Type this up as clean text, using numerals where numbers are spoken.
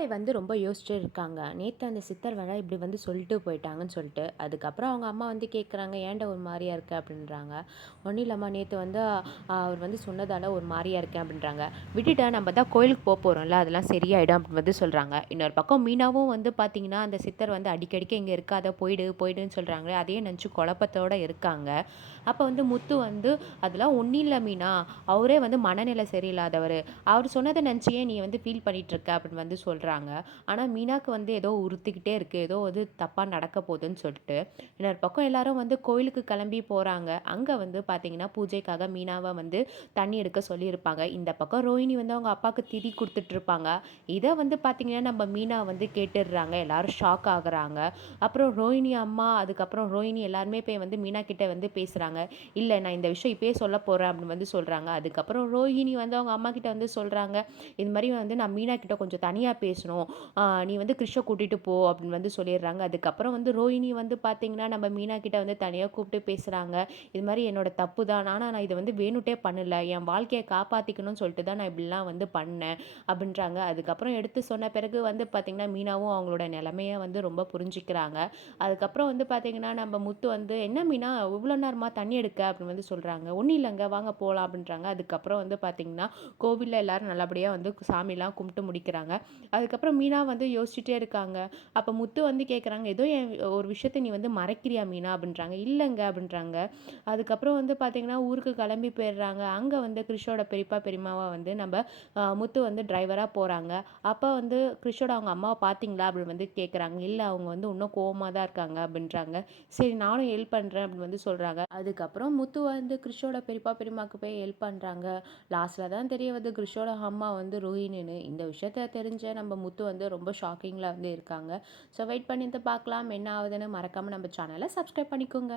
கமலை வந்து ரொம்ப யோசிச்சுட்டே இருக்காங்க. நேத்து அந்த சித்தர் வேற இப்படி வந்து சொல்லிட்டு போயிட்டாங்கன்னு சொல்லிட்டு. அதுக்கப்புறம் அவங்க அம்மா வந்து கேட்குறாங்க, "ஏன்டா ஒரு மாரியா இருக்க?" அப்படின்றாங்க. "ஒண்ணும் இல்லம்மா, நேத்து வந்து அவர் வந்து சொன்னதால ஒரு மாரியா இருக்கேன்" அப்படின்றாங்க. "விட்டுட்டா நம்ம தான் கோயிலுக்கு போறோம்ல, அதெல்லாம் சரியாயிடும்" அப்படின்னு வந்து சொல்றாங்க. இன்னொரு பக்கம் மீனாவும் வந்து பார்த்தீங்கன்னா, அந்த சித்தர் வந்து அடிக்கடிக்கு இங்க இருக்காத, போயிடு போயிடுன்னு சொல்றாங்களே, அதையே நினச்சு குழப்பத்தோட இருக்காங்க. அப்ப வந்து முத்து வந்து, "அதெல்லாம் ஒண்ணும் இல்ல மீனா, அவரே வந்து மனநிலை சரியில்லாதவரு. அவர் சொன்னத நினச்சியே நீ வந்து ஃபீல் பண்ணிட்டுருக்க" அப்படின்னு வந்து சொல்றாங்க. ஆனா மீனாக்கு வந்து ஏதோ உறுத்திக்கிட்டே இருக்கு. ஏதோ வந்து தப்பா நடக்க போதுன்னு சொல்லிட்டு. இன்னொரு பக்கம் எல்லாரும் வந்து கோயிலுக்கு கிளம்பி போறாங்க. அங்க வந்து பார்த்தீங்கன்னா, பூஜைக்காக மீனாவ வந்து தண்ணி எடுக்க சொல்லியிருப்பாங்க. இந்த பக்கம் ரோஹிணி வந்து அவங்க அப்பாவுக்கு திதி குடுத்துட்டுருப்பாங்க. இத வந்து பார்த்தீங்கன்னா, நம்ம மீனா வந்து கேட்டுடுறாங்க. எல்லாரும் ஷாக் ஆகுறாங்க. அப்புறம் ரோஹிணி அம்மா, அதுக்கப்புறம் ரோஹிணி எல்லாருமே போய் வந்து மீனா கிட்ட வந்து பேசுறாங்க. "இல்ல, நான் இந்த விஷயம் இப்பயே சொல்லப் போறேன்" அப்படின்னு வந்து சொல்றாங்க. அதுக்கப்புறம் ரோஹிணி வந்து அவங்க அம்மா கிட்ட வந்து சொல்றாங்க, "இது மாரி வந்து நான் மீனா கிட்ட கொஞ்சம் தனியா பேசணும். நீ வந்து கிறிஷ கூட்டிட்டு போ" அப்படின்னு வந்து சொல்லிடுறாங்க. அதுக்கப்புறம் வந்து ரோஹிணி வந்து பார்த்தீங்கன்னா, நம்ம மீனா கிட்ட வந்து தனியா கூப்பிட்டு பேசுறாங்க. "இது மாரி என்னோட தப்பு தான். ஆனா நான் இத வந்து வேணும்ட்டே பண்ணல. என் வாழ்க்கைய காப்பாத்திக்கணும்னு சொல்லிட்டு தான் நான் இப்படிலாம் வந்து பண்ணேன்" அப்படின்றாங்க. அதுக்கப்புறம் எடுத்து சொன்ன பிறகு வந்து பார்த்தீங்கன்னா, மீனாவும் அவங்களோட நிலைமைய வந்து ரொம்ப புரிஞ்சுக்கிறாங்க. அதுக்கப்புறம் வந்து பார்த்தீங்கன்னா, நம்ம முத்து வந்து, "என்ன மீனா இவ்வளோ நேரமா தண்ணி எடுக்க?" அப்படின்னு வந்து சொல்றாங்க. "ஒண்ணும் இல்லங்க, வாங்க போலாம்" அப்படின்றாங்க. அதுக்கப்புறம் வந்து பார்த்தீங்கன்னா, கோவில்ல எல்லாரும் நல்லபடியா வந்து சாமிலாம் கும்பிட்டு முடிக்கிறாங்க. அதுக்கப்புறம் மீனா வந்து யோசிச்சுட்டே இருக்காங்க. அப்ப முத்து வந்து கேட்குறாங்க, "ஏதோ ஒரு விஷயத்த நீ வந்து மறைக்கிறியா மீனா?" அப்படின்றாங்க. "இல்லங்க" அப்படின்றாங்க. அதுக்கப்புறம் வந்து பார்த்தீங்கன்னா, ஊருக்கு கிளம்பி போயிடுறாங்க. அங்க வந்து கிறிஷோட பெரியப்பா, பெரியம்மாவ வந்து நம்ப முத்து வந்து டிரைவரா போறாங்க. அப்ப வந்து கிறிஷோட அவங்க அம்மாவ பார்த்தீங்களா? அப்படின்னு வந்து கேட்குறாங்க. "இல்ல, அவங்க வந்து இன்னும் கோவமா தான் இருக்காங்க" அப்படின்றாங்க. "சரி, நானும் ஹெல்ப் பண்றேன்" அப்படின்னு வந்து சொல்றாங்க. அதுக்கப்புறம் முத்து வந்து கிறிஷோட பெரியப்பா, பெரியம்மாக்கு போய் ஹெல்ப் பண்றாங்க. லாஸ்ட்ல தான் தெரிய வருது கிறிஷோட அம்மா வந்து ரோஹிணின்னு. இந்த விஷயத்த தெரிஞ்ச நம்ம முத்து வந்து ரொம்ப ஷாக்கிங்ல வந்து இருக்காங்க. ஸோ வெயிட் பண்ணி பார்க்கலாம் என்ன ஆகுதுன்னு. மறக்காம நம்ம சேனலை சப்ஸ்கிரைப் பண்ணிக்கோங்க.